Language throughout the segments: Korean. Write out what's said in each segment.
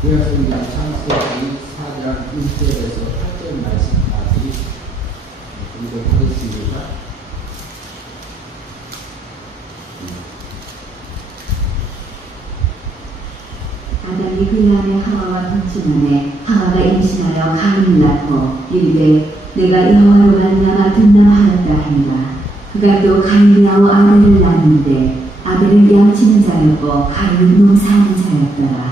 구약성경 창세기 4장 1절에서 8절 말씀까지 공부하겠습니다. 아담이 그 아내 하와와 동침하매 하와가 임신하여 가인을 낳고 이르되 내가 여호와로 말미암아 둔남하였다 하니라. 그가 또 가인이라고 아벨을 낳는데 아벨은 양치는 자였고 가인은 농사하는 자였더라.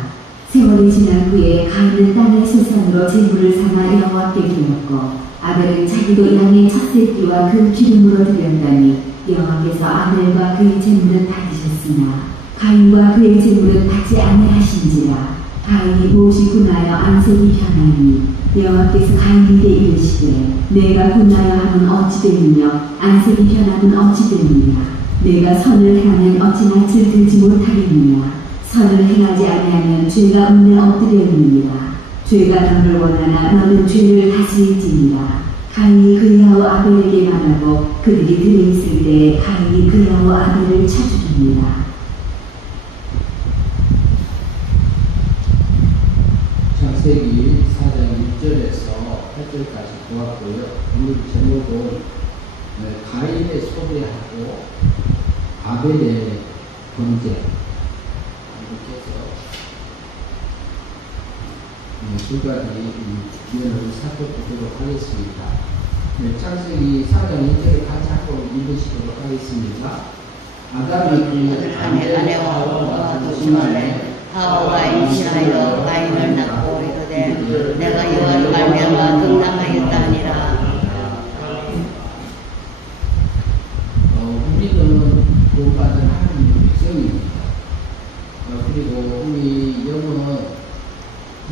세월이 지난 후에 가인은 땅의 수산으로 제물을 삼아 여호와께 드렸고 아벨은 자기도 양의 첫 새끼와 그 기름으로 드렸다니 여호와께서 아벨과 그의 제물은 받으셨으나 가인과 그의 제물은 받지 아니하신지라. 가인이 무엇이 분하여 안색이 변하니 여호와께서 가인에게 이르시되 내가 분하여 하면 어찌 되느냐 안색이 변하면 어찌 되느냐. 내가 선을 행하면 어찌 낯을 들지 못하겠느냐. 선을 행하지 아니하면 죄가 은에 엎드렸느니라. 죄가 너를 원하나 너는 죄를 다스릴지니라. 가인이 그야후 아벨에게 말하고 그들이 들에 있을 때에 가인이 그야후 아벨을 쳐죽입니다. 창세기 4장 1절에서 8절까지 보았고요. 오늘 제목은 가인의 소개하고 아벨의 번제 이렇게 해서 두 가지 면을 살펴보도록 하겠습니다. 창세기 4장 1절을 같이 한번 읽으시도록 하겠습니다. 아담이 그 아내와 하와와 동침하매 하와가 임신하여 가인을 낳고 이르되 내가 여호와로 말미암아 둔남하였다 하니라. 우리는 구원받은 하나님의 백성입니다. 그리고 우리 영은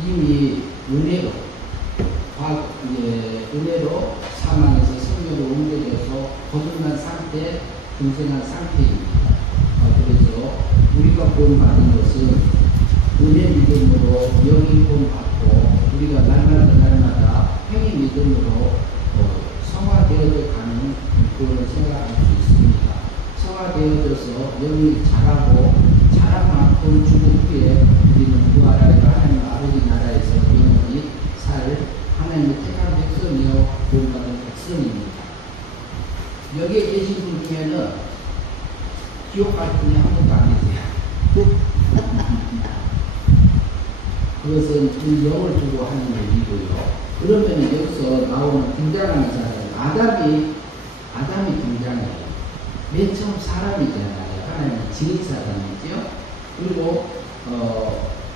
이미 은혜로 사망에서 생명으로 옮겨져서 거듭난 상태, 중생한 상태입니다. 그래서 우리가 구원받은 것은 은혜 믿음으로 영이 구원받고 우리가 날마다 행위 믿음으로 성화되어져 가는 그걸 생각할 수 있습니다. 성화되어져서 영이 자라고 자란 만큼 죽은 후에 우리는 부활하여 하나님 아버지 나라에서 영원히 살 하나님의 택한 백성이요 구원받은 백성입니다. 여기에 계신 분 중에는 기억 갈 분이 한 번도 안 계세요. 그것은 그 영을 두고 하는 얘기고요. 그러면 여기서 나오는 등장하는 사람은 아담이 등장해요. 맨 처음 사람이잖아요. 하나님의 지은 사람이죠. 그리고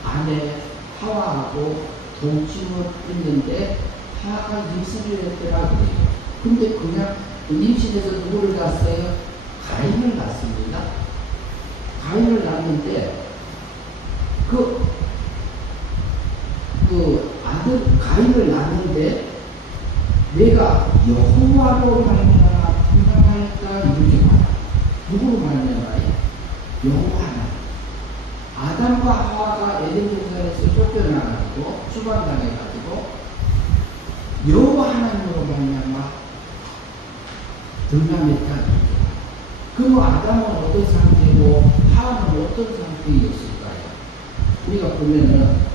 아내 하와하고 동침을 했는데 하와가 임신을 했더라 그래요. 근데 그냥 임신해서 누구를 낳았어요? 가인을 낳습니다. 가인을 낳는데 아들 가인을 낳는데 내가 여호와로 말미암아 둔남하였다 이렇게 말합니다. 누구로 말미암아요? 여호와. 아담과 하와가 에덴 동산에서 쫓겨나가지고 추방당해가지고 여호와 하나님으로 말미암아 둔남했다. 그럼 아담은 어떤 상태고 하와는 어떤 상태였을까요? 우리가 보면은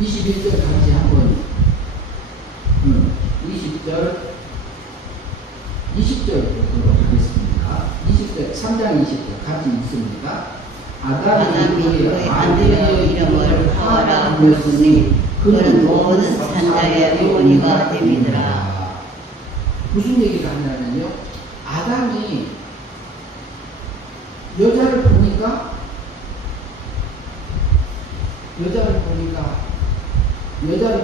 21절 같이 한번 20절 보도록 하겠습니다. 20절 3장 20절 같이 읽습니다. 아담이 그의 아내의 이름을 하와라 불렀으니 그는 모든 산자의 어머니가 됨이더라. 무슨 얘기를 하냐면요, 아담이 여자를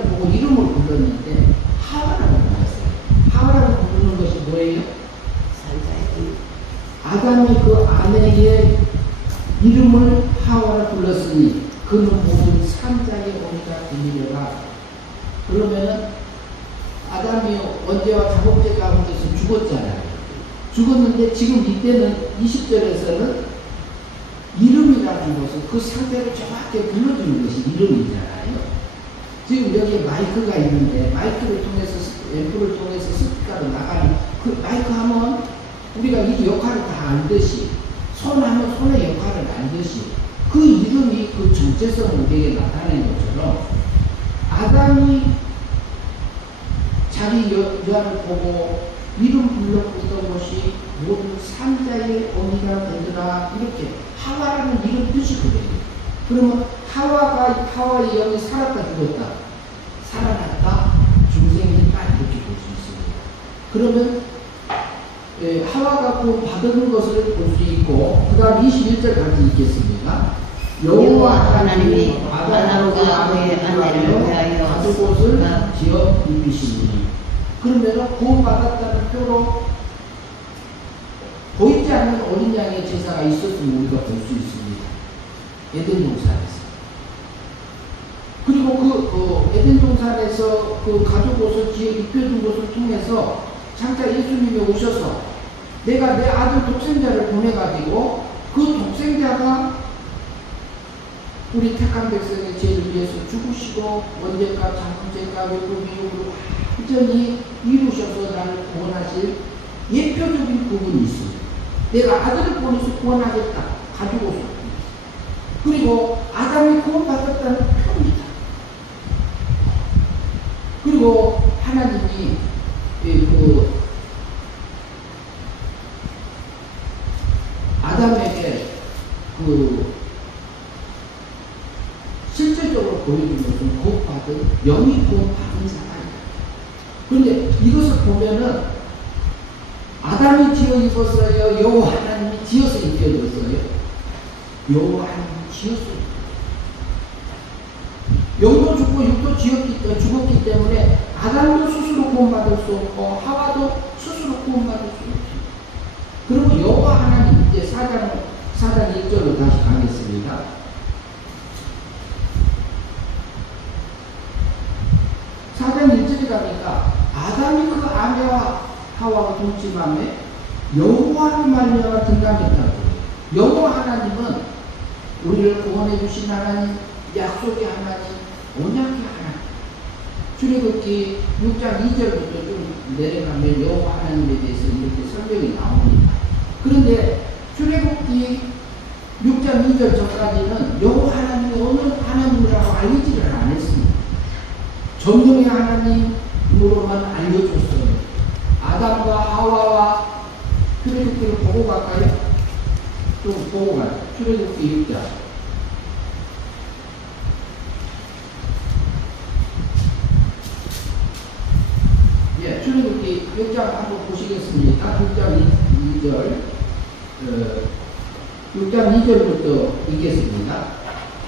보고 이름을 불렀는데 하와라고 불렀어요. 하와라고 부르는 것이 뭐예요? 아담이 그 아내의 이름을 하와라 불렀으니 그는 모든 산자의 어머니가 되리라. 그러면은 아담이 언제와 작업대 가운데서 죽었잖아요. 죽었는데 지금 이때는 20절에서는 이름이라는 것은 그 상대를 정확히 불러주는 것이 이름이잖아요. 지금 여기에 마이크가 있는데 마이크를 통해서 앰프를 통해서 스피커로 나가는 그 마이크 하면 우리가 이 역할을 다 알듯이 손 하면 손의 역할을 알듯이 그 이름이 그 정체성을 우리에게 나타낸 것처럼 아담이 자기 여자를 보고 이름 불렀던 것이 모든 산자의 어미가 되더라 이렇게 하와라는 이름 뜻이 그래요. 그러면 하와의 영이 살았다 죽었다 살아났다 중생이니까 이렇게 볼 수 있습니다. 그러면 하와가 그 받은 것을 볼 수 있고 그 다음 21절 같이 읽겠습니다. 여호와 하나님이 아담과 그의 아내를 위하여 가죽옷을 지어 입히시니 그러면 구원받았다는 표로 보이지 않는 어린 양의 제사가 있었음을 우리가 볼 수 있습니다. 에덴 동산에서. 그리고 그 에덴 동산에서 그 가죽옷을 지어 입혀준 것을 통해서 장차 예수님이 오셔서 내가 내 아들 독생자를 보내가지고 그 독생자가 우리 택한 백성의 죄를 위해서 죽으시고 원죄값, 장문죄값, 외국미국으로 완전히 이루셔서 나를 구원하실 예표적인 부분이 있습니다. 내가 아들을 보내서 구원하겠다. 가죽옷을. 그리고 아담이 구원받았다는 표입니다. 그리고 하나님이 아담에게 실질적으로 보여준 것은 구원받은 영이 구원받은 자가이다. 그런데 이것을 보면은 아담이 지어 입었어요? 여호와 하나님이 지어서 입혀줬어요? 여호와 하나님이 지었어요. 영도 죽고 육도 죽었기 때문에 아담도 스스로 구원받을 수 없고 하와도 스스로 구원받을 수 없습니다. 그리고 여호와 하나님 이제 4장 1절로 다시 가겠습니다. 4장 1절에 가니까 아담이 그 아내와 하와가 동침함에 여호와를 말미암아 등장했다고. 여호와 하나님은 우리를 구원해 주신 하나님, 약속의 하나님, 언약의 하나님. 출애굽기 6장 2절부터 좀 내려가면 여호와 하나님에 대해서 이렇게 설명이 나옵니다. 그런데 출애굽기 6장 2절 전까지는 여호와 하나님이 어느 하나님이라고 알리지를 않았습니다. 전능의 하나님으로만 알려줬어요. 아담과 하와와 출애굽기를 보고 갈까요? 좀 보고 가요. 출애굽기 6장. 예, 출애굽기 6장 한번 보시겠습니다. 6장 2절. 6장 2절부터 읽겠습니다.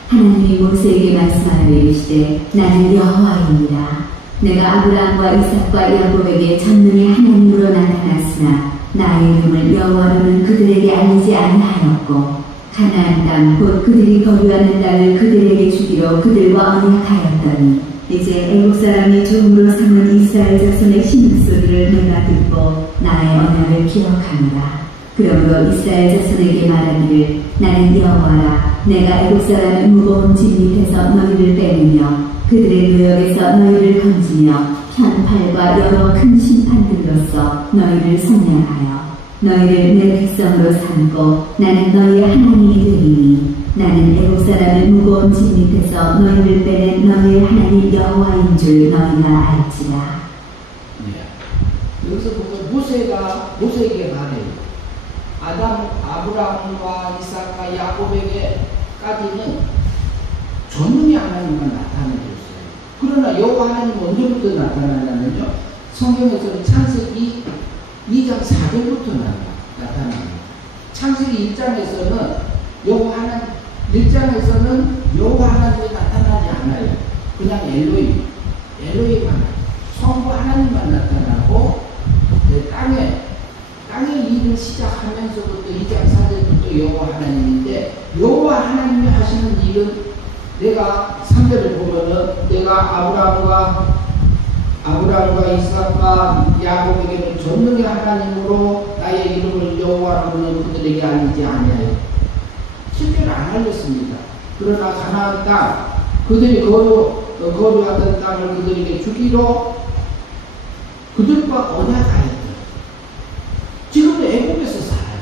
하나님이 모세에게 말씀하여 이르시되 나는 여호와입니다. 내가 아브라함과 이삭과 야곱에게 전능의 하나님으로 나타났으나 나의 이름을 여호와로는 그들에게 알리지 아니하였고 가나안 땅 곧 그들이 거주하는 땅을 그들에게 주기로 그들과 언약하였더니 이제 애국 사람이 종으로 삼은 이스라엘 자손의 신음소리를 내가 듣고 나의 언약을 기억하노라. 그러므로 이스라엘 자손에게 말하기를 나는 여호와라. 내가 애국 사람의 무거운 짐 밑에서 너희를 빼내며 그들의 노역에서 너희를 건지며 편팔과 여러 큰 심판들로서 너희를 속량하여 너희를 내 백성으로 삼고 나는 너희의 하나님이 되리니 나는 애국 사람의 무거운 짐 밑에서 너희를 빼낸 너희의 하나님 여호와인 줄 너희가 알지라. 네. 여기서 보면 모세에게 말해요. 아브라함과 이삭과 야곱에게까지는 전능의 하나님만 나타내줬어요. 그러나 여호와 하나님은 언제부터 나타나냐면요. 성경에서는 창세기 2장 4절부터 나타납니다. 창세기 1장에서는 여호와 하나님 1장에서는 여호와 하나님이 나타나지 않아요. 그냥 엘로힘만 성부 하나님만 나타나고 땅의 일을 시작하면서부터 2장 4절부터 여호와 하나님인데 여호와 하나님이 하시는 일은 내가 3절을 보면은 내가 아브라함과 이삭과 야곱에게는 전능의 하나님으로 나의 이름을 여호와로는 그들에게 알리지 아니하여 실제로 안 알렸습니다. 그러나 가나안 땅 그들이 거류하던 땅을 그들에게 주기로 그들과 언약하였다. 지금도 애국에서 살아요.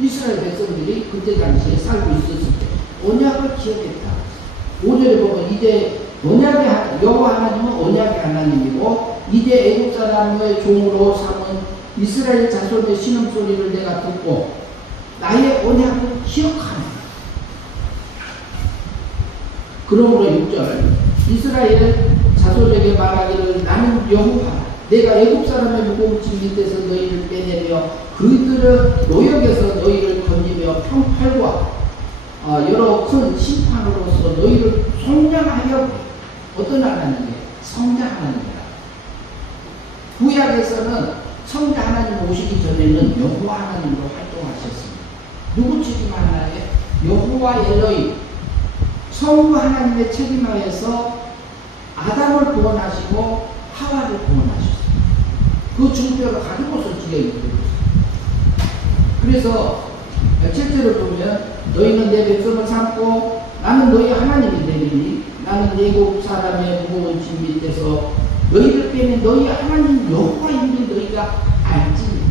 이스라엘 백성들이 그때 당시에 살고 있었을 때 언약을 기억했다. 5절에 보면 이제 여호와 하나님은 언약의 하나님이고 이제 애국 사람의 종으로 삼은 이스라엘 자손의 신음소리를 내가 듣고 나의 언약을 기억하노라. 그러므로 6절 이스라엘 자손에게 말하기를 나는 여호와라. 내가 애국 사람의 무거운 짐 밑에서 너희를 빼내며 그들의 노역에서 너희를 건지며 평팔과 여러 큰 심판으로서 너희를 속량하여. 어떤 하나님이에요? 성자 하나님이라. 구약에서는 성자 하나님 오시기 전에는 여호와 하나님으로 활동하셨습니다. 누구 책임하나요? 여호와 엘로힘 성부 하나님의 책임하에서 아담을 구원하시고 하와를 구원하셨어요. 그 중표를 가지고서 지어 있는 거죠. 그래서 7절을 보면 너희는 내 백성을 삼고 나는 너희 하나님이 되리니 나는 애국 사람의 무거운 짐 밑에서 너희를 빼내 너희 하나님 여호와임을 너희가 알지.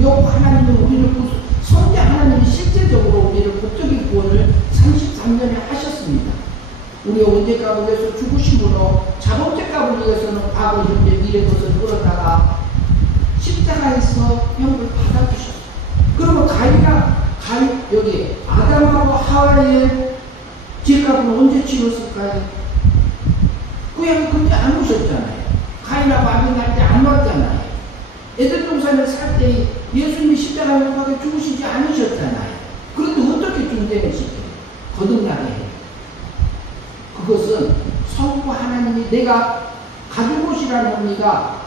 여호와 하나님은 우리를 성자 하나님이 실제적으로 우리를 법적인 구원을 33년에 하셨습니다. 우리 언제 가운데서 죽으심으로 자범죄 가운데서는 과거 현재 미래 것을 끌어다가 십자가에서 형을 받아주셨어요. 그러면 여기 아담하고 하와의 죄값은 언제 치렀을까요? 구약이 그때 안 오셨잖아요. 가인하고 아벨 날 때 안 왔잖아요. 에덴 동산에 살 때 예수님이 십자가에 못 박혀 죽으시지 않으셨잖아요. 그런데 어떻게 중생을 시켜요? 거듭나게 해요. 그것은 성부 하나님이 내가 가진 곳이라는 의미가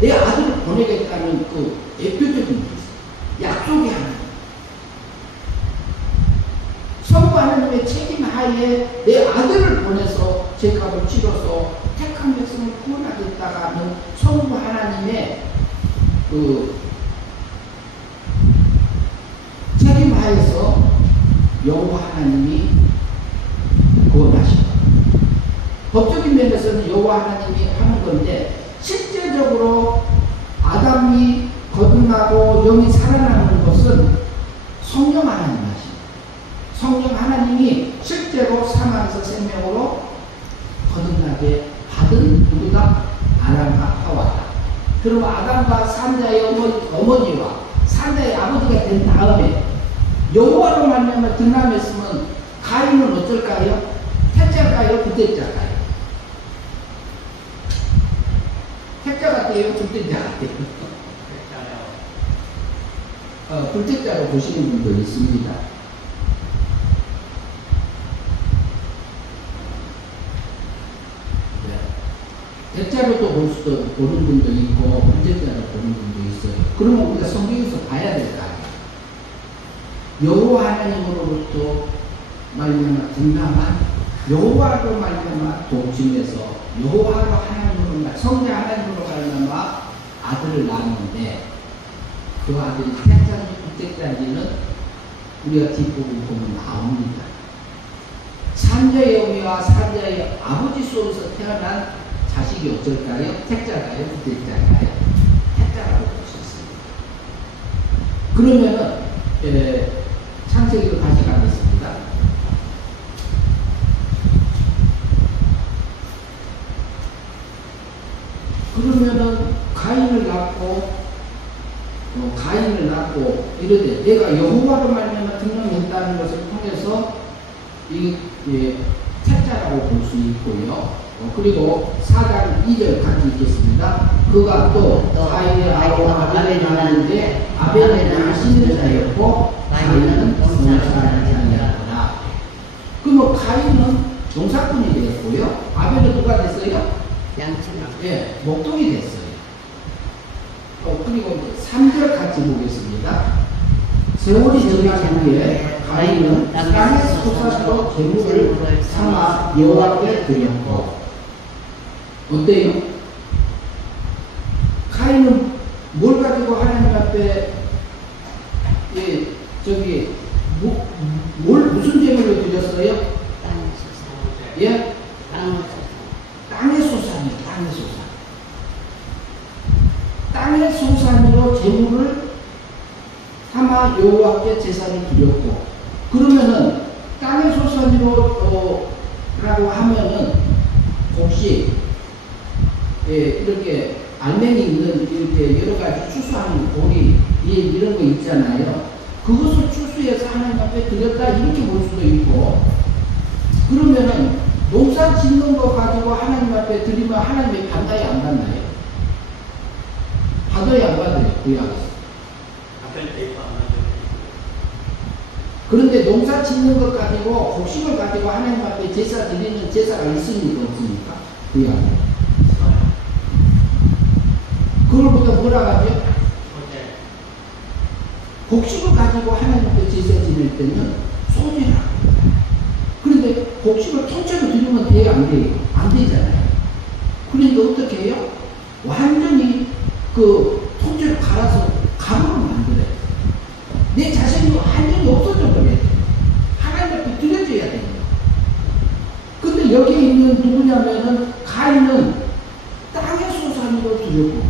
내 아들을 보내겠다는 그 대표적인 것이에요. 약속의 하나님. 성부 하나님의 책임 하에 내 아들을 보내서 죄값을 치러서 택한 백성을 구원하겠다가 하는 성부 하나님의 그 책임 하에서 여호와 하나님이 구원하십니다. 법적인 면에서는 여호와 하나님이 하는 건데 실제적으로 아담이 거듭나고 영이 살아나는 것은 성령 하나님 하십니다. 성령 하나님이 실제로 사망에서 생명으로 거듭나게 받은 누구다? 아담과 하와다. 그럼 아담과 산자의 어머니와 산자의 아버지가 된 다음에 여호와로 말미암아 등남했으면 가인은 어쩔까요? 택자일까요? 부택자일까요? 택자 같아요? 부택자 같아요? 불택자로 보시는 분도 있습니다. 택자로도 보는 분도 있고 불택자로 보는 분도 있어요. 그러면 우리가 성경에서 봐야 될 거 아니에요. 여호와 하나님으로부터 말미암아 등남한 여호와로 말미암아 동침해서 여호와로 하나님으로 성자 하나님으로 말미암아 아들을 낳았는데 그 아들이 택자인지 불택자인지는 우리가 뒷부분 보면 나옵니다. 산자의 어미와 산자의 아버지 속에서 태어난 자식이 어쩔까요? 택자가요? 불택자가요? 택자라고 볼 수 있습니다. 그러면은 창세기로 다시 가겠습니다. 그러면은 가인을 낳고 이르되 내가 여호와로 말미암아 등남했다는 것을 통해서 이 택자라고 볼 수 있고요. 그리고 4장 2절 같이 읽겠습니다. 그가 또 가인의 아우와 아벨을 낳았는데 아벨은 양신의 자였고 가인은 농사하는 자니라. 그럼 가인은 농사꾼이 되었고요. 아벨은 누가 됐어요? 양치는. 예, 목동이 됐어요. 그리고 3절 같이 보겠습니다. 세월이 지난 후에 가인은 땅의 소산으로 제물을 삼아 여호와께 드렸고, 어때요? 가인은 뭘 가지고 하나님 앞에 무슨 제물을 드렸어요? 예? 땅의 소산. 땅의 소산으로 제물을 삼아 여호와께 제사를 드렸고, 그러면은 땅의 소산으로 라고 하면은 혹시 이렇게 알맹이 있는 이렇게 여러 가지 추수하는 고리 이런 거 있잖아요. 그것을 추수해서 하나님 앞에 드렸다 이렇게 볼 수도 있고, 그러면은 농사 짓는 거 가지고 하나님 앞에 드리면 하나님이 받나요 안 받나요? 받아요 안 받아요? 구약에서. 그런데 농사 짓는 것 가지고 곡식을 가지고 하나님 앞에 제사 드리는 제사가 있습니까 없습니까? 구약에. 그걸 보다 뭐라 하죠? 곡식을 가지고 하나님 앞에 제사 지낼 때는 소제라고. 그런데 곡식을 통째로 드리면 돼요 안 돼요? 안 되잖아요. 그런데 어떻게 해요? 완전히 그 통째로 갈아서 가루로 만들어요. 내 자신이 완전히 없어져 버려야 돼요. 하나님 앞에 드려줘야 돼요. 근데 여기에 있는 누구냐면은 가인은 땅의 소산으로 드렸고,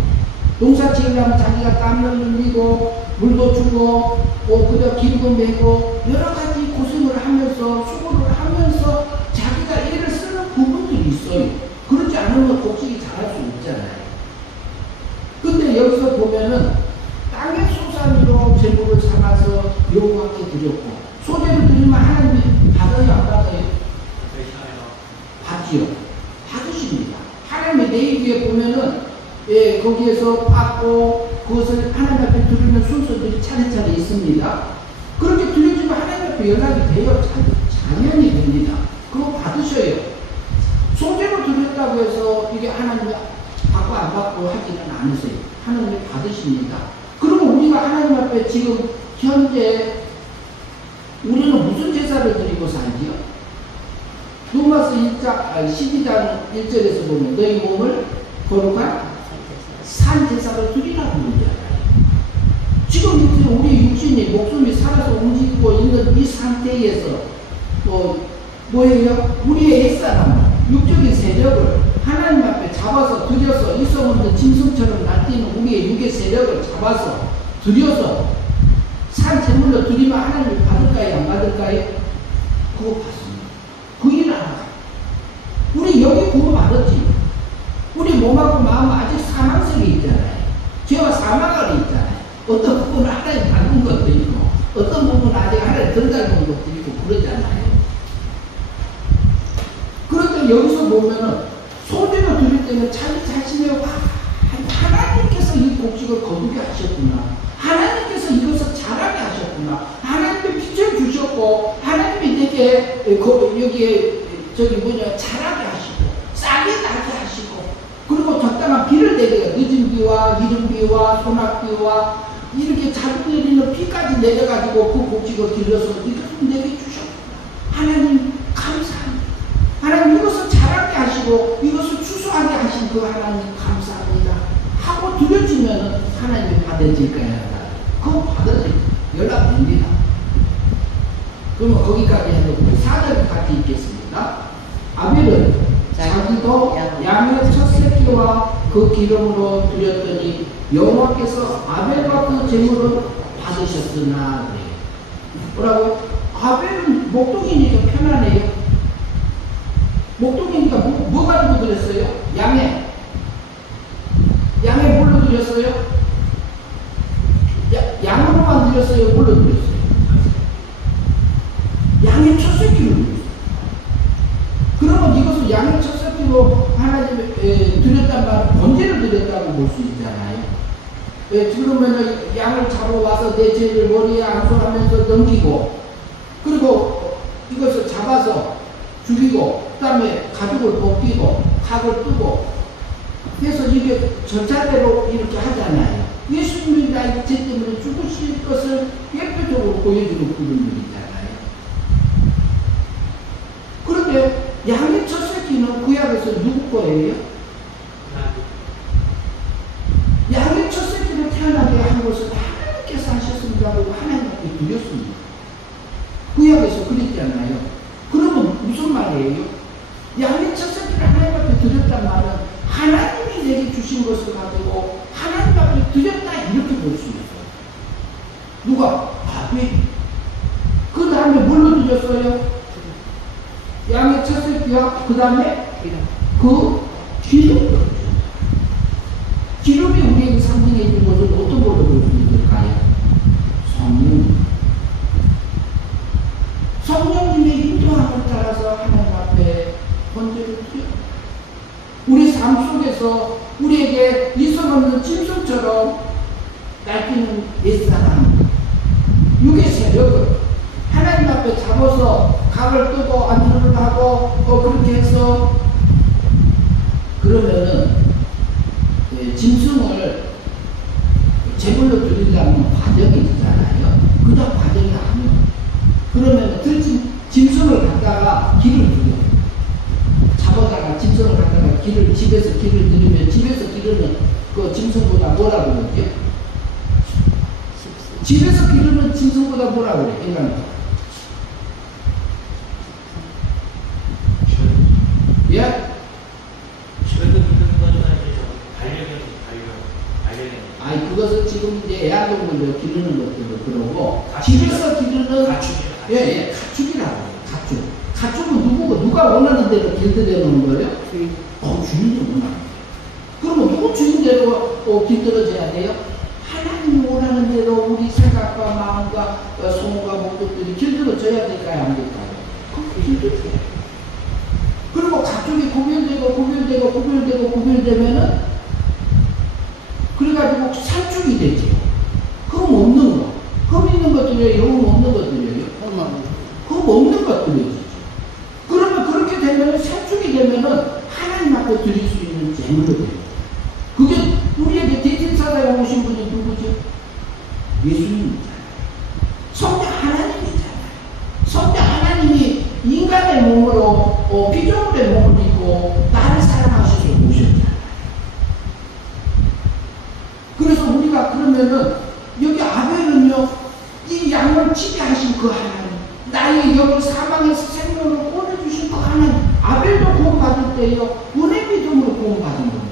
농사 지으려면 자기가 땀을 흘리고 물도 주고 그다음 기름도 매고 여러 가지 고생을 하면서 수고를 하면서 자기가 애를 쓰는 부분들이 있어요. 그렇지 않으면 곡식이 자랄 수 없잖아요. 근데 여기서 보면은 땅의 소산으로 제물을 삼아서 여호와께 드렸고, 소제를 드리면 하나님이 받아요 안 받아요? 받지요. 받으십니다. 하나님의 레위기에 보면은 거기에서 받고 그것을 하나님 앞에 드리는 순서들이 차례차례 있습니다. 그렇게 드려주면 하나님 앞에 연락이 돼요. 당연히 됩니다. 그거 받으셔요. 소제로 드렸다고 해서 이게 하나님이 받고 안 받고 하지는 않으세요. 하나님이 받으십니다. 그러면 우리가 하나님 앞에 지금 현재 우리는 무슨 제사를 드리고 살지요? 로마서 12장 1절에서 보면 너희 몸을 거룩한 산 제사로 드리라고 그러잖아요. 지금 우리 육신이 목숨이 살아서 움직이고 있는 이 상태에서 뭐예요? 우리의 옛사람, 육적인 세력을 하나님 앞에 잡아서 드려서 일성 없는 짐승처럼 날뛰는 우리의 육의 세력을 잡아서 드려서 산 제물로 드리면 하나님이 받을까요? 안 받을까요? 그거 받습니다. 그 일을 하나. 우리 여기 그거 받았지. 우리 몸하고 마음은 아직 사망성이 있잖아요. 죄와 사망이 있잖아요. 어떤 부분은 하나님 받는 것도 있고, 어떤 부분은 아직 하나님 덜 닮은 것도 있고, 그러잖아요. 그런데 여기서 보면은, 소제로 드릴 때는 자기 자신의 하나님께서 이 곡식을 거두게 하셨구나. 하나님께서 이것을 자라게 하셨구나. 하나님의 빛을 주셨고, 하나님이 내게 여기에 자라게 하시고, 싹이 나게 하시고, 그리고 적당한 비를 내려요. 늦은 비와 이른 비와 소낙비와 이렇게 자주 내리는 비까지 내려가지고 그 곡식을 길러서 이것을 내게 주셨구나. 하나님 감사합니다. 하나님 이것을 자라게 하시고 이것을 추수하게 하신 그 하나님 감사합니다 하고 드려지면 하나님이 받아질까요? 그거 받아들여요. 연락됩니다. 그러면 거기까지 해놓고 4절 같이 읽겠습니다. 아벨은 자기도 양의 첫 새끼와 그 기름으로 드렸더니 여호와께서 아벨과 그 제물을 받으셨으나. 뭐라고? 아벨은 목동이니까 편하네요. 목동이니까 뭐 가지고 드렸어요? 양에 뭘로 드렸어요? 양으로만 드렸어요? 뭘로 드렸어요? 양의 첫 새끼로 드렸어요. 그러면 이것을 양의 첫 새끼로 하나님에 드렸단 말은 번제를 드렸다고 볼 수 있잖아요. 그러면 양을 잡아와서 내 죄를 머리에 안수하면서 넘기고, 그리고 이것을 잡아서 죽이고, 그 다음에 가죽을 벗기고 각을 뜨고 해서 이게 절차대로 이렇게 하잖아요. 예수님이 나의 죄 때문에 죽으실 것을 예표적으로 보여주는 부분들이잖아요. 그런데 양의 첫 새끼는 구약에서 누구 거예요? 양의 첫 새끼를 태어나게 한 것은 하나님께서 하셨습니다 하고 하나님 앞에 드렸습니다. 구약에서 그랬잖아요. 그러면 무슨 말이에요? 양의 첫 새끼를 하나님 앞에 드렸단 말은 하나님이 내게 주신 것을 가지고 하나님 앞에 드렸다 이렇게 볼 수 있어요. 누가? 아벨이. 그 다음에 뭘로 드렸어요? 양의 첫 새끼와 그 다음에 그 기름으로. 기름이 우리에게 상징해 있는 것은 어떤 걸로 볼 수 있을까요? 성령. 성령님의 인도함을 따라서 하나님 앞에 번제를 드려요. 우리 삶 속에서 우리에게 이성 없는 짐승처럼 날뛰는 옛사람, 육의 세력을 하나님 앞에 잡아서 각을 뜨고 안주를 하고 그렇게 해서 그러면은 짐승을 제물로 드리려면 과정이 있잖아요. 그냥 과정이 아니에요. 그러면 짐승을 갖다가 길을 드려요. 잡아다가 짐승을 갖다가 집에서 길을 드리면 집에서 기르는 그 짐승보다 뭐라고 그러죠? 집에서 기르는 짐승보다 뭐라고 그래? 인간은. 예? 아니 그것은 지금 이제 애완동물로 기르는 것들도 그러고 집에서 기르는 가축이라고 해요. 가축은 누구고 누가 원하는 대로 길들여놓은 거예요? 주인이 원하는. 그러면 누구 주인대로 길들여져야 돼요? 하나님 원하는 대로 우리 생각과 마음과 소원과 목적들이 길들여져야 될까요? 안 될까요? 길들여져야 돼요. 그리고 가축이 구별되면은 그래가지고 살쭉이 되죠. 흠 없는 거. 흠 있는 것들이에요? 흠 없는 것들이에요? 흠 없는 것들이죠. 그러면 그렇게 되면은 살쭉이 되면은 하나님 앞에 드릴 수 있는 제물이 돼요. 그게 우리에게 대진사자에 오신 분이 누구죠? 예수님이잖아요. 성자 하나님이잖아요. 성자 하나님이 인간의 몸으로 피조물의 몸을 입고 나를 사랑하셔서 오셨잖아요. 그래서 우리가 그러면은 여기 아벨은요 이 양을 지배하신 그 하나님, 나의 영을 사망에서 생명으로 꺼내주신 그 하나님, 아벨도 구원받을 때요 은혜 믿음으로 구원받은 겁니다.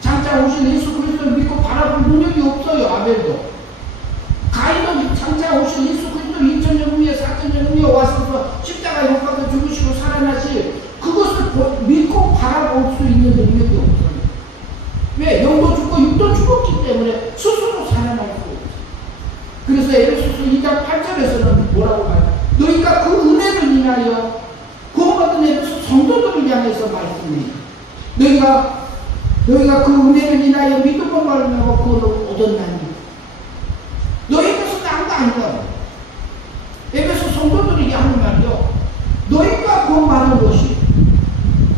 장차 오신 예수 그리스도를 믿고 바라볼 능력이 없어요. 아벨도. 가인도 장차 오신 예수 그리스도 2000년 후에 4000년 후에 와서 십자가에 못 박혀 죽으시고 살아나실 그것을 믿고 바라볼 수 있는 능력이 없어요. 왜? 영도 죽고 육도 죽었기 때문에 스스로 살아날 수 없어요. 그래서 에베소서 2장 8절에서는 뭐라고 말해요? 너희가 그 은혜를 인하여 구원받은 에베소 성도들을 향해서 말씀해요. 너희가 그 은혜를 인하여 믿음을 말하며 그걸 얻었나니 너희께서 딴 거 아니야. 에베소 성도들에게 하는 말이요. 너희가 구원받은 것이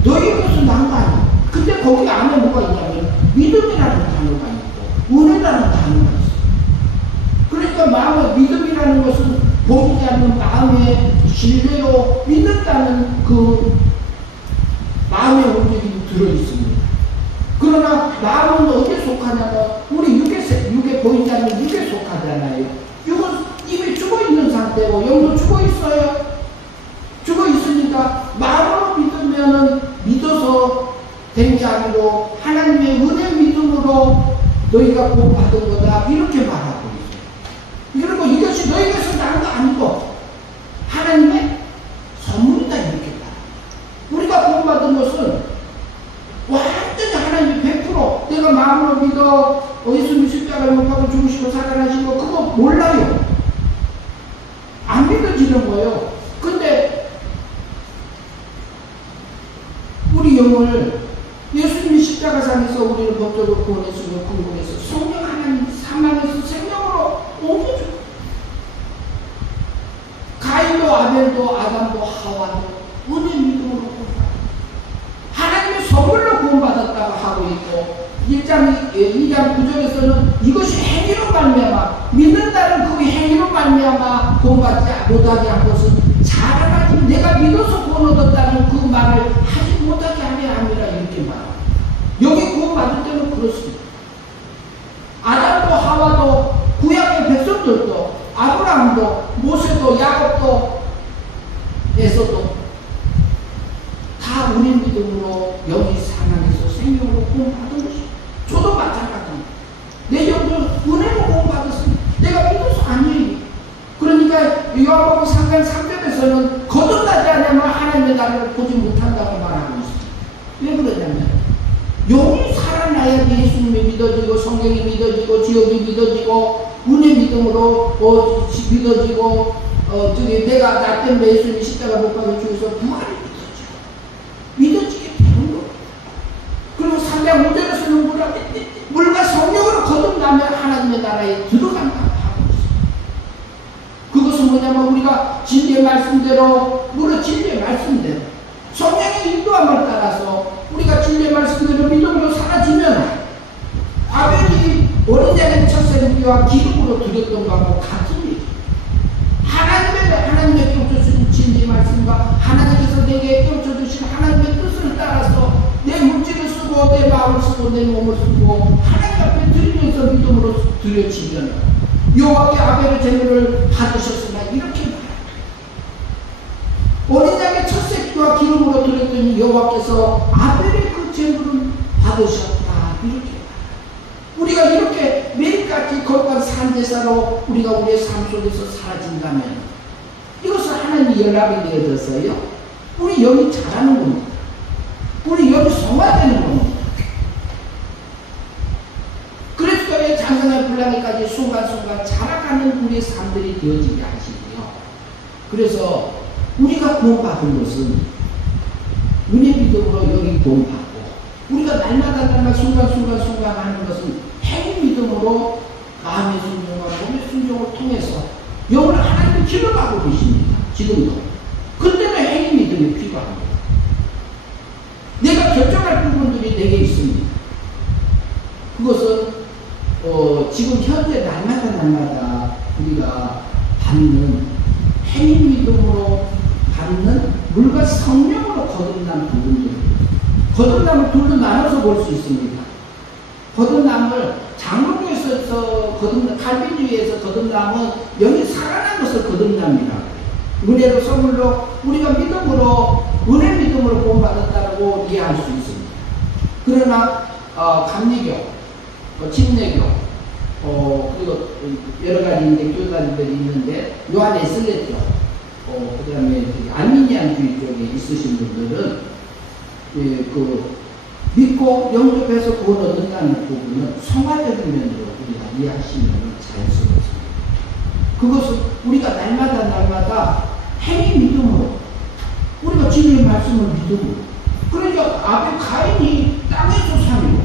너희께서 난 거 아니야. 근데 거기 안에 뭐가 있냐면 믿음이라는 단어가 있고 은혜라는 단어가 있어요. 그러니까 마음의 믿음이라는 것은 보이지 않는 마음의 신뢰로 믿는다는 그 마음의 움직임이 들어있습니다. 그러나 마음은 어디에 속하냐면 우리 육에 보이지 않는 육에 속하잖아요. 육은 이미 죽어있는 상태고 영도 죽어있어요. 죽어있으니까 마음으로 믿으면은 믿어서 된 게 아니고 하나님의 은혜 믿음으로 너희가 구원받은 거다 이렇게 말하고 있어요. 그리고 이것이 너희에게서 난 거 아니고 하나님의 선물이다 이렇게 말해요. 우리가 구원받은 것은 완전히 하나님이 100% 내가 마음으로 믿어 예수님 십자가에 못 박아 죽으시고 살아나시고 그거 몰라요. 안 믿어지는 거예요. 근데 우리 영을 예수님이 십자가상에서 우리를 법적으로 구원해주고 구원해서 성령 하나님 사망에서 생명으로 옮겨줘. 가인도 아벨도 아담도 하와도 은혜 믿음으로 구원받았다. 하나님의 선물로 구원받았다고 하고 있고 2장 9절에서는 이것이 행위로 말미암아 믿는다는 그 행위로 말미암아 구원받지 못하게 한 것은 자라나지 내가 믿어서 구원 얻었다는 그 말을 하지 못하게 함이 아니라 이렇게 말합니다. 여기 구원받을 때는 그렇습니다. 아담도 하와도 구약의 백성들도 아브라함도 모세도 야곱도 에서도 다 우리 믿음으로 여기 사랑에서 구원 받은 것이. 저도 마찬가지입니다. 내 영도 은혜로 구원 받았습니다. 내가 믿어서 아니에요. 그러니까 요한복음 3장 3절에서는 거듭나지 않으면 하나님의 나라를 보지 못한다고 말하고 있습니다. 왜 그러냐면 영이 살아나야 예수님이 믿어지고 성경이 믿어지고 지역이 믿어지고 은혜 믿음으로 믿어지고 내가 나 때문에 예수님이 십자가 못 박아 죽어서 부활이 믿어지게 되는 거예요. 그리고 3장 5절에서는 물과 성령으로 거듭나면 하나님의 나라에 들어간다고 하고 있어요. 그것은 뭐냐면 우리가 진리의 말씀대로 물론 진리의 말씀대로 성령의 인도함을 따라서 우리가 진리의 말씀대로 믿음으로 사라지면 아벨이 어린 양의 첫 생기와 기름으로 드렸던 것과 같은 얘기예요. 하나님의 껴주신 진리의 말씀과 하나님께서 내게 껴주신 하나님의 뜻을 따라서 내 물질을 쓰고 내 마음을 쓰고 내 몸을 쓰고 하나님 앞에 드리면서 믿음으로 드려지면 여호와께 아벨의 제물을 받으셨으나 이렇게 말합니다. 어린 양의 첫 새끼와 기름으로 드렸더니 여호와께서 아벨의 그 제물을 받으셨다 이렇게 말합니다. 우리가 이렇게 매일같이 거룩한 산제사로 우리가 우리의 삶 속에서 사라진다면 이것은 하나님이 연락이 되어져서요 우리 영이 자라는 겁니다. 우리 영이 성화되는 겁니다. 그리스도의 장성의 분량에까지 순간순간 자라가는 우리의 삶들이 되어지게 하시고요. 그래서 우리가 구원받은 것은 은혜 믿음으로 여기 구원받고 우리가 날마다 순간순간 하는 것은 행위 믿음으로 마음의 순종과 몸의 순종을 통해서 영을 하나님을 기름하고 계십니다. 지금도. 그때는 행위 믿음이 필요합니다. 내가 결정할 부분들이 내게 있습니다. 그것은 지금 현재 날마다 우리가 받는 행위 믿음으로 받는 물과 성령으로 거듭난 부분들입니다. 거듭남을 둘로 나눠서 볼 수 있습니다. 거듭남을 장로교에서 칼빈주의에서 거듭남은 영이 살아난 것을 거듭남이라고 해요. 은혜로 선물로 우리가 믿음으로 은혜 믿음으로 구원받았다고 이해할 수 있습니다. 그러나 감리교, 침례교 그리고 여러 가지 교단들이 있는데 요한 에슬레교 그 다음에 알미니안주의 쪽에 있으신 분들은 믿고 영접해서 구원 얻는다는 부분은 성화적인 면으로 우리가 이해하시면 자연스럽습니다. 그것은 우리가 날마다 행위 믿음으로 우리가 진리의 말씀을 믿음으로 그러니까 아벨 가인이 땅의 조상이고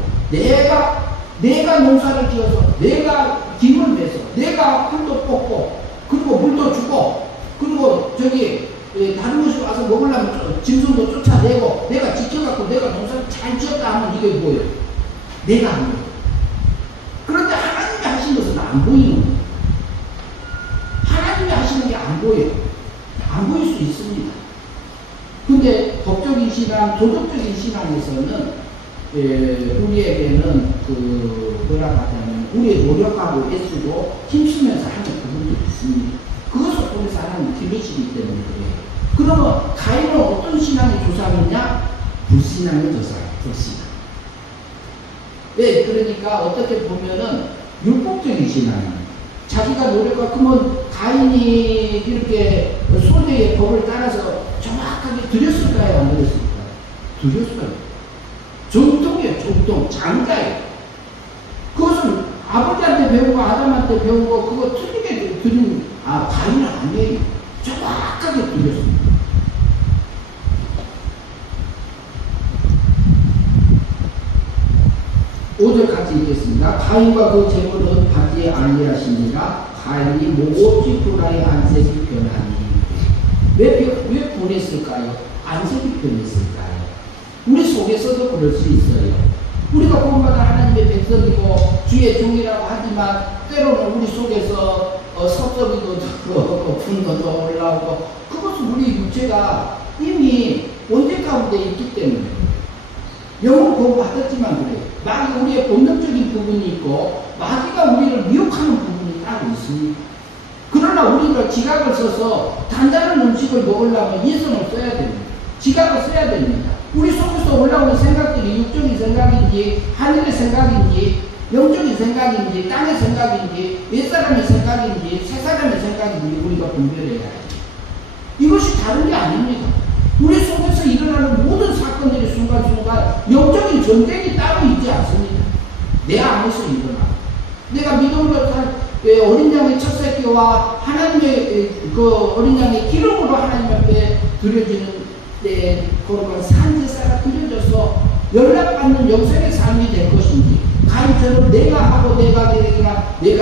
내가 농사를 지어서 내가 김을 매서 내가 풀도 뽑고 그리고 물도 주고 그리고 다른 곳에 와서 먹으려면 짐승도 쫓아내고 내가 지켜갖고 내가 농사를 잘 지었다 하면 이게 뭐예요? 내가 안 보여요. 그런데 하나님이 하신 것은 안 보이는 거예요. 하나님이 하시는 게 안 보여요. 안 보일 수 있습니다. 근데 법적인 신앙, 도덕적인 신앙에서는 우리에게는 뭐라고 하자면 우리의 노력하고 애쓰고 힘쓰면서 하는 부분도 있습니다. 그것을 통해서 하나님이 기르시기 때문에 그래요. 그러면 가인은 어떤 신앙의 조상이냐? 불신앙의 조상, 불신앙. 네, 그러니까 어떻게 보면은 율법적인 신앙입니다. 자기가 그러면 가인이 이렇게 소대의 법을 따라서 정확하게 드렸을까요? 안 드렸을까요? 드렸어요. 정통이에요, 정통. 장자예요. 그것은 아버지한테 배우고 아담한테 배우고 그거 틀리게 드린 가인은 아니에요. 정확하게 드렸습니다. 5절 같이 읽겠습니다. 가인과 그 제물은 받지 아니하시니라. 가인이 모지푸라의 안색이 변하니. 왜 변했을까요? 안색이 변했을까요? 우리 속에서도 그럴 수 있어요. 우리가 구원받은 하나님의 백성이고 주의 종이라고 하지만 때로는 우리 속에서 섭섭이도 들고 분노도 올라오고 그것은 우리 육체가 이미 원죄 가운데 있기 때문에 영은 구원받았지만 그래요. 마귀가 우리의 본능적인 부분이 있고 마귀가 우리를 미혹하는 부분이 따로 있습니다. 그러나 우리가 지각을 써서 단단한 음식을 먹으려면 예선을 써야 됩니다. 지각을 써야 됩니다. 우리 속에서 올라오는 생각들이 육적인 생각인지 생각인지 하늘의 생각인지 영적인 생각인지 땅의 생각인지 옛사람의 생각인지 새사람의 생각인지 우리가 분별해야 해요. 이것이 다른 게 아닙니다. 우리 속에서 일어나는 모든 사건들이 순간순간 영적인 전쟁이 따로 있지 않습니다. 내 안에서 일어나. 내가 믿음으로 산 어린 양의 첫 새끼와 하나님의 그 어린 양의 기름으로 하나님 앞에 드려지는 거룩한 산제사가 드려져서 연락받는 영생의 삶이 될 것인지, 가인처럼 내가 하고 내가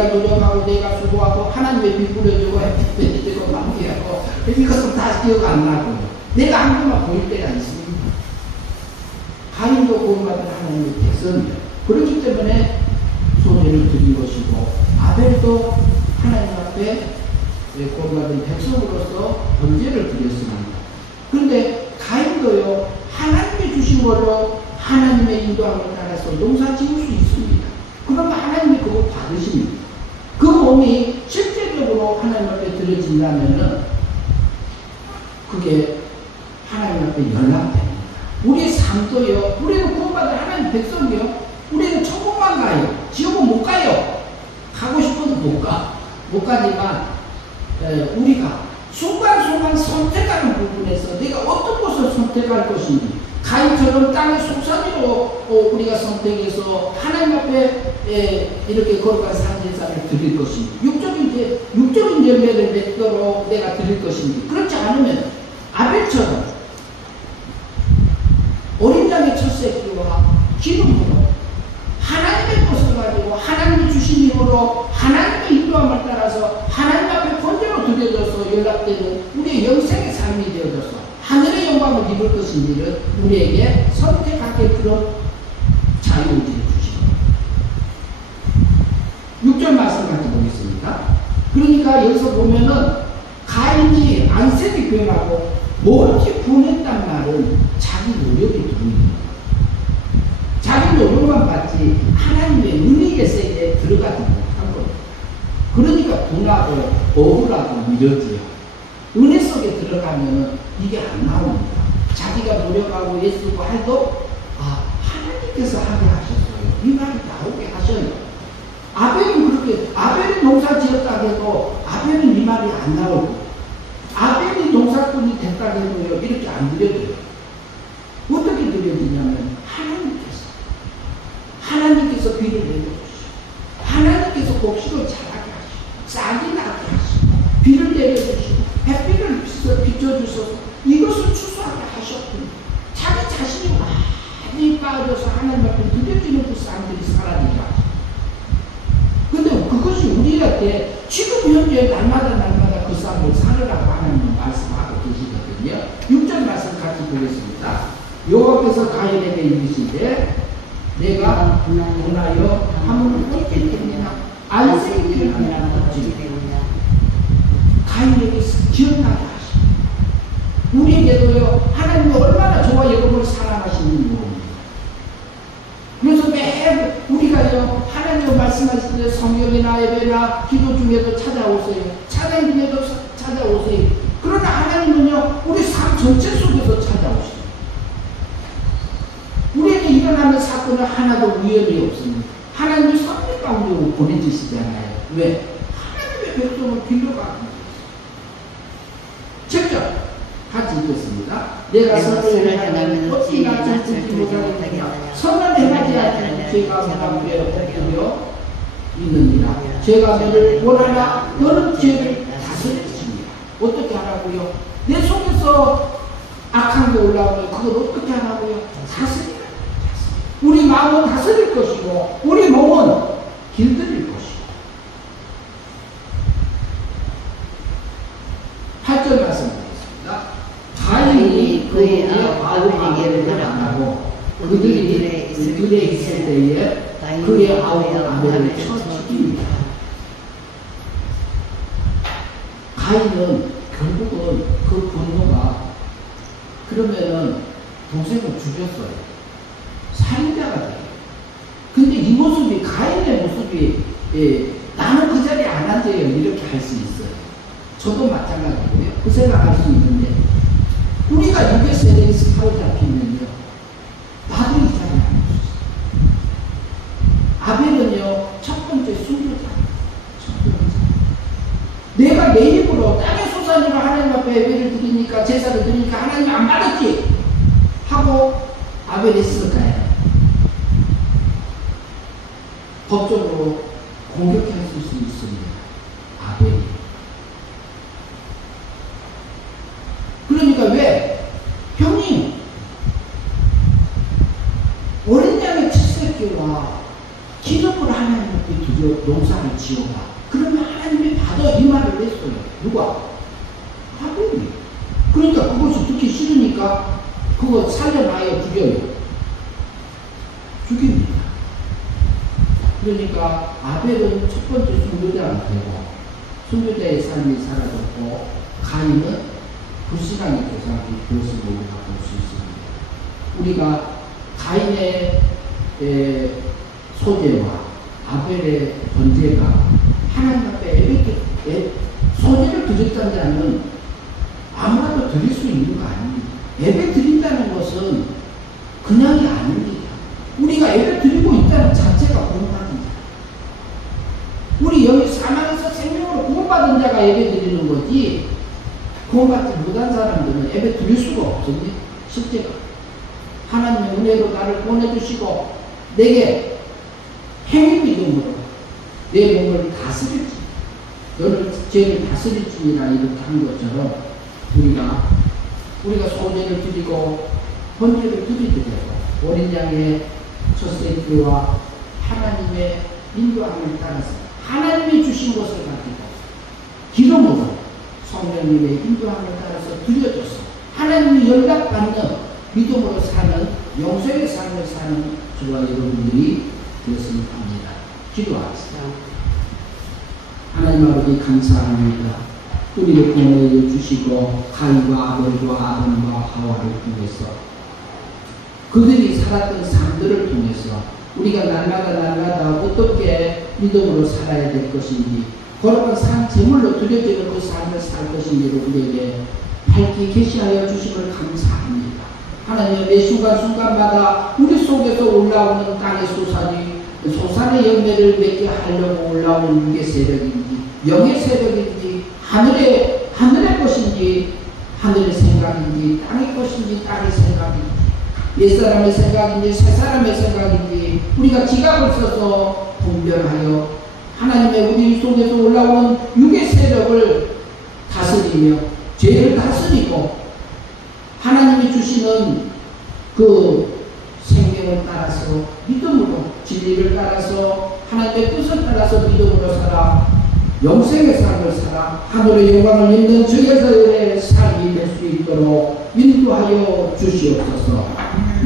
노력하고 내가 수고하고 하나님의 빛 뿌려주고 햇빛 빼주고 마무리하고 이것은 다 기억 안 나고 내가 한 것만 보일 때가 있습니다. 가인도 구원받은 하나님의 백성이에요. 그렇기 때문에 소제를 드린 것이고, 아벨도 하나님 앞에 구원받은 백성으로서 번제를 드렸습니다. 그런데 가인도요, 하나님이 주신 거로 하나님의 인도함을 따라서 농사 지을 수 있습니다. 그러면 하나님이 그거 받으십니다. 그 몸이 실제적으로 하나님 앞에 드려진다면은 그게 하나님 앞에 연락됩니다. 우리의 삶도요, 우리는 구원받은 하나님 백성이요, 우리는 천국만 가요. 지옥은 못 가요. 가고 싶어도 못 가지만 우리가 순간순간 선택하는 부분에서 내가 어떤 것을 선택할 것인지, 가인처럼 땅의 속삭이로 우리가 선택해서 하나님 앞에 이렇게 거룩한 산제사를 드릴 것인지, 육적인 열매를 맺도록 내가 드릴 것인지, 그렇지 않으면 아벨처럼 어린 양의 첫 새끼와 기름으로 하나님의 것을 가지고 하나님이 주신 힘으로 하나님의 인도함을 따라서 하나님 앞에 번제로 드려져서 연락되는 우리의 영생의 삶이 되어져서 하늘의 영광을 입을 것인지를 우리에게 선택하게 그런 자유의지를 주십니다. 6절 말씀 같이 보겠습니다. 그러니까 여기서 보면은 가인이 안색이 변하고 멀리 보냈단 말은 자기 노력이 들어옵니다. 자기 노력만 받지 하나님의 은혜의 세계에 들어가지 못한 거예요. 그러니까 분하고 억울하고 미뤄지요. 은혜 속에 들어가면 이게 안 나옵니다. 자기가 노력하고 애쓰고 해도 하나님께서 하게 하셨어요. 이 말이 나오게 하셔요. 아벨은 농사 지었다 해도 아벨은 이 말이 안 나오고, 아벨이 농사꾼이 됐다 해도요, 이렇게 안 드려져요. 어떻게 드려지냐면 하나님께서 비를 내려주시고, 하나님께서 곡식을 자라게 하시고, 싹이 나게 하시고, 비를 내려주시고, 햇빛을 비춰주셔서 이것을 추수하게 하셨고, 자기 자신이 많이 빠져서 하나님 앞에 드려지는 그 쌍들이 사라지게 하시고. 근데 그것이 우리한테 지금 현재 날마다 그 쌍을 살으라고 하나님은 말씀하고 계시거든요. 6절 말씀 같이 보겠습니다. 여호와께서 가인에게 이르시되 내가 분하여 하물을 어떻게 되느냐, 안색이를 하느라 어찌 가인에게 기억나게 하시고, 우리에게도요, 하나님이 얼마나 저와 여러분을 사랑하시는지 모릅니다. 그래서 매일 우리가요, 하나님 말씀하실 때 성경이나 예배나 기도 중에도 찾아오세요. 찬양 중에도 찾아오세요. 그러나 하나님은요, 우리 삶 전체 속에서 찾아오시죠. 우리에게 일어나는 사건은 하나도 우연이 없습니다. 하나님이 섭리 가운데 보내주시잖아요. 왜? 하나님의 백성을 빌려가고. 7절 같이 읽겠습니다. 내가 선을 행하면 어찌 나를 듣지 못하겠느냐. 선을 행하지 않으면 죄가 내 앞에 엎드려 있느니라. 죄가 너를 원하나 너는 죄를 다스릴 것입니다. 어떻게 하라고요? 내 속에서 악한 게 올라오면 그걸 어떻게 하라고요? 다스리라. 우리 마음은 다스릴 것이고 우리 몸은 길들일 것이고. 8절 말씀드리겠습니다. 가인이 그의 아우에게를 만나고 그들이 들에 있을 때에 그의 아우가 아벨을 쳐 죽입니다. 가인은 결국은 그 분노가 그러면은 동생을 죽였어요. 살인자가 돼요. 근데 이 모습이, 가인의 모습이, 나는 그 자리에 안 앉아요. 이렇게 할 수 있어요. 저도 마찬가지고요. 그 생각할 수 있는데, 우리가 육의 세력이 사로잡히면요, 나도 이 자리에 안 앉을 수 있어요. 예배를 드리니까, 제사를 드리니까 하나님이 안 받았지 하고 아벨이 쓸까요? 법적으로 공격할 수 있습니다. 아벨이. 그러니까 왜? 형님, 어린 양의 칠새끼와 기름을 하나님 앞에 드려 농사를 지어봐. 그러면 하나님이 받아, 이 말을 했어요. 누가? 아벨이. 그러니까 그것을 듣기 싫으니까 그거 살려놔요, 죽여요. 죽입니다. 그러니까 아벨은 첫 번째 순교자가 되고 순교자의 삶이 사라졌고, 가인은 불신앙의 대상이 되었음을 우리가 볼 수 있습니다. 우리가 가인의 소재와 아벨의 번제가 하나님 앞에 소재를 드렸다는 자는 아무라도 드릴 수 있는 거 아닙니다. 예배 드린다는 것은 그냥이 아닙니다. 우리가 예배 드리고 있다는 자체가 구원받은 자. 우리 여기 사망에서 생명으로 구원받은 자가 예배 드리는 거지, 구원받지 못한 사람들은 예배 드릴 수가 없습니다. 실제가. 하나님의 은혜로 나를 구원해주시고 내게 행위 믿음으로 내 몸을 다스릴지, 너를 죄를 다스릴지니라 이렇게 한 것처럼 우리가 소제를 드리고 번제를 드리더라도 어린 양의 첫생기와 하나님의 인도함을 따라서 하나님이 주신 것을 가지고 기름으로 성령님의 인도함을 따라서 드려줘서 하나님이 연락받는 믿음으로 사는 영생의 삶을 사는 저와 여러분들이 되었으면 합니다. 기도하겠습니다. 하나님 아버지 감사합니다. 우리를 구원해 주시고 가인과 아벨과 아담과 하와를 통해서 그들이 살았던 삶들을 통해서 우리가 날마다 어떻게 믿음으로 살아야 될 것인지, 걸어간 삶 제물로 드려지는 그 삶을 살 것인지를 우리에게 밝히 계시하여 주심을 감사합니다. 하나님, 매 순간순간마다 우리 속에서 올라오는 땅의 소산의 열매를 맺게 하려고 올라오는 육의 세력인지 영의 세력인지 하늘의 것인지 하늘의 생각인지 땅의 것인지 땅의 생각인지 옛사람의 생각인지 새사람의 생각인지 우리가 지각을 써서 분별하여 하나님의 우리 속에서 올라오는 육의 세력을 다스리며 죄를 다스리고 하나님이 주시는 그 생명을 따라서 믿음으로 진리를 따라서 하나님의 뜻을 따라서 믿음으로 살아 영생의 삶을 살아 하늘의 영광을 입는 저에서의 삶이 될 수 있도록 인도하여 주시옵소서.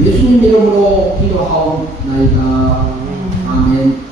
예수님 이름으로 기도하옵나이다. 아멘.